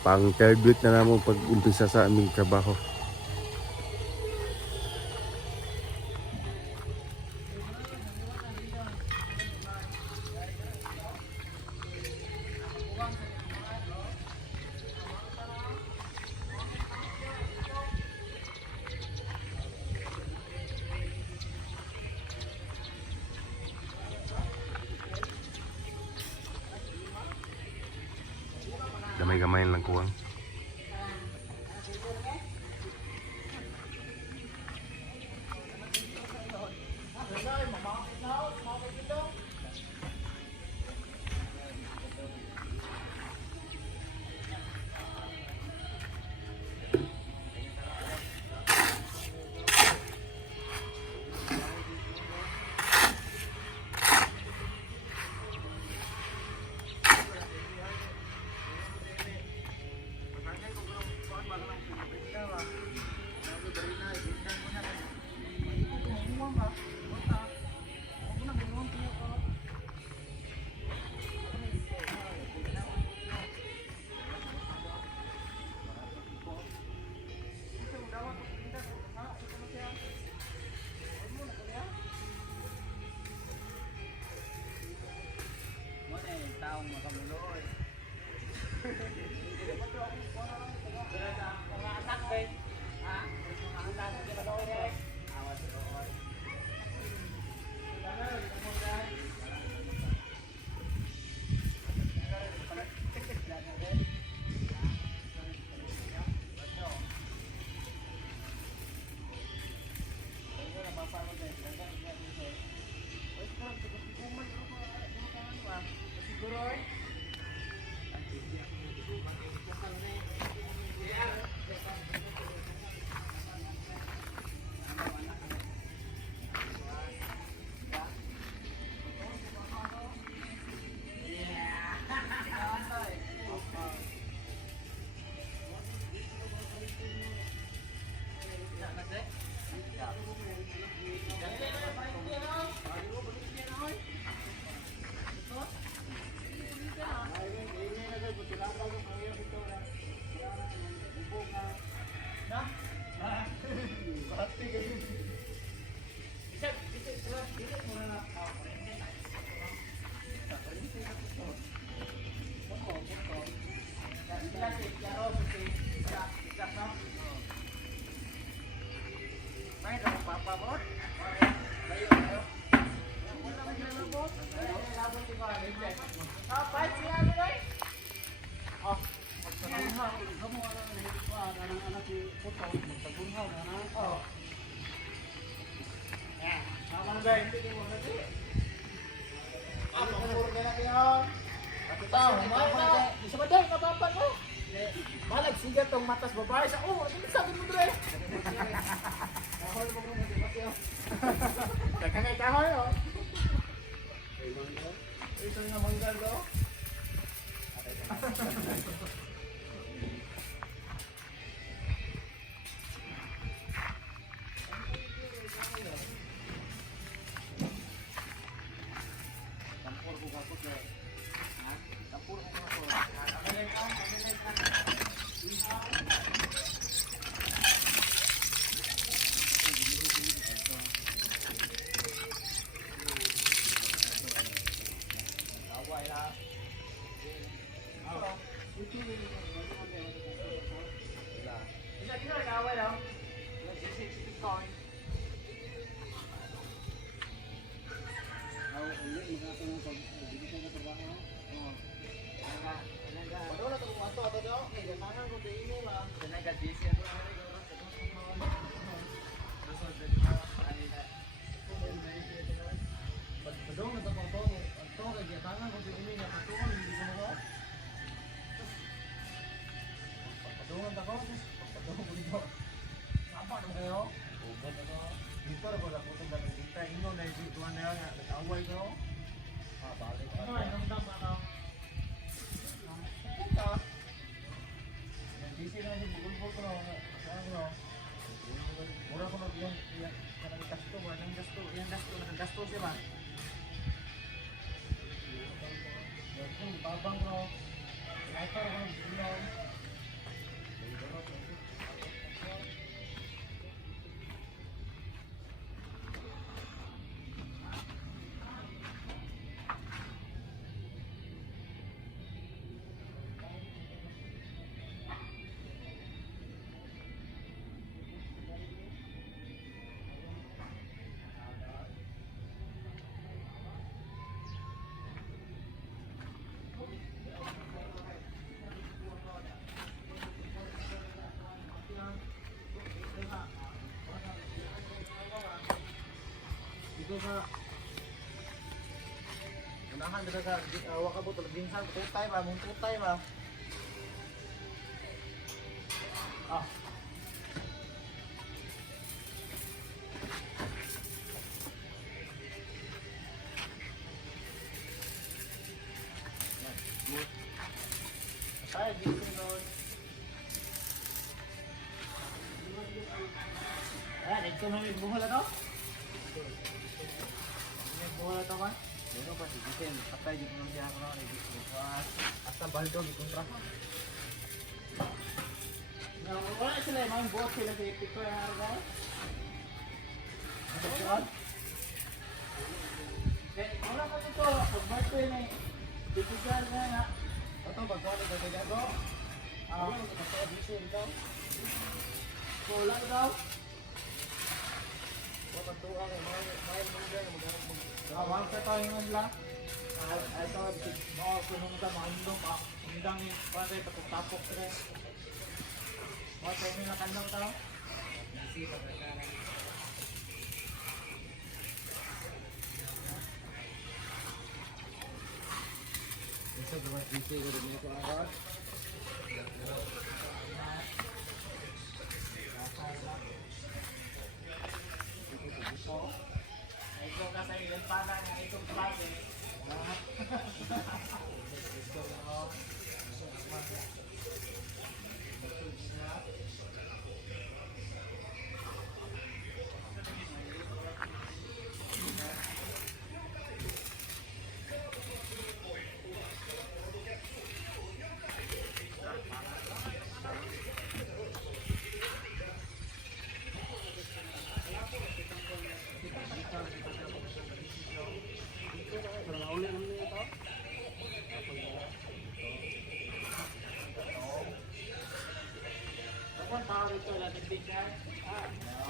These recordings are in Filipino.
Pang third week na namon pag-umpisa sa aming trabaho. Gamay-gamay lang kuwang. Malag siya tong matas babae sa sabi mo dre. Kaya kahoy oh. Ito nga manggal do. Away ko. Balik. Dito sa unahan dito sa awa ka po tulad binsan tutay ba mong tutay ba ah tayo dito doon dito na may buhala to bola to man. Dito pa sigitin. Patay dito nang siya ko na dito. Hasta baldo dito tra. Na wala sila man bot sila sa picture na ako. Ano ba? Wala ka dito. Pag-birthday na dito dyan na. Ito bagwala ka kaya ko. Ito dito ito. Wala daw. Wala to ang mga awang sa tayo nga lang. Ito, mga sunong ka, mga indong, indang yung pwede, tapok-tapok ka rin. Mga tayo nila kandang tao. Ito, gawas dito, ko rin ito agad. Ito kasi ilan pa na ng itong klase. Gusto mo.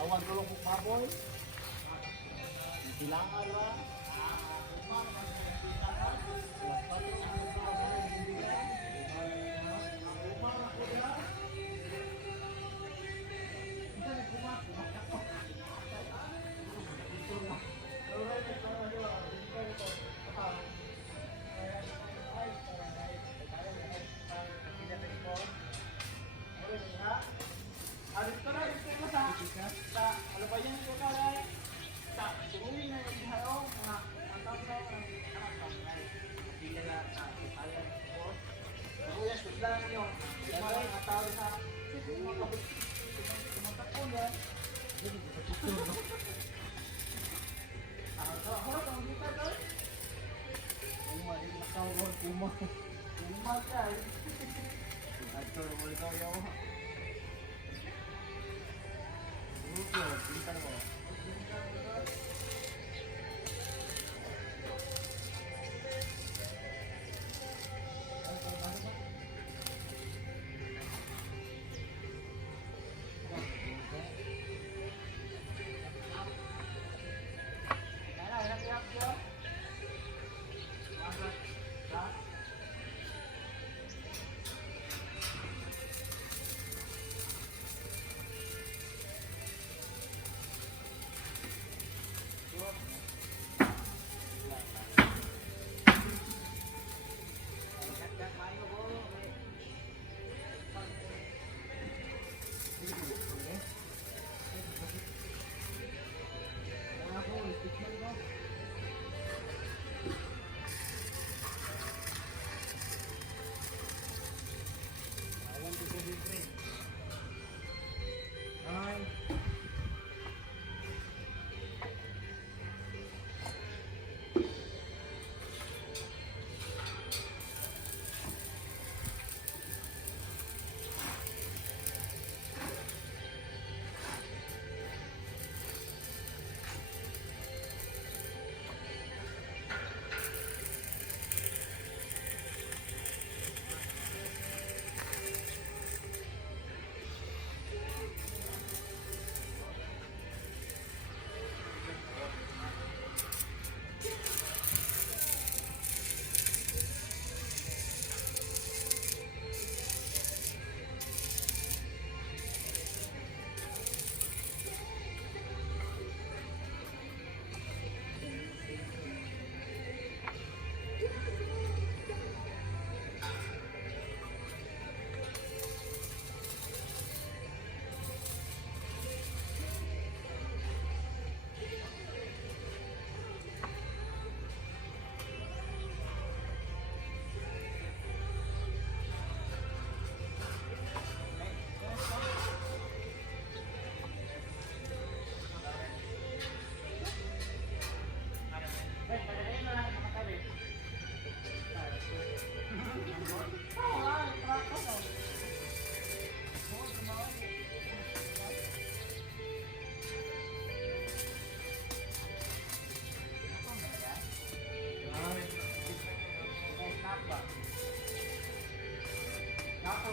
Awan ko lang kung baboy. Silangan ba? Ano ba yan ito kaya? Sumuwi na yung haraw, mga tao-tao ng anak-anak. Hindi na kaya po. Kuya, sudlan nyo. Mga tao sa tumatakon yan. Harap ang kita doon. Puma ka eh. Ato mo ikaw yaw. Pinta mo. Snack ba? Ako,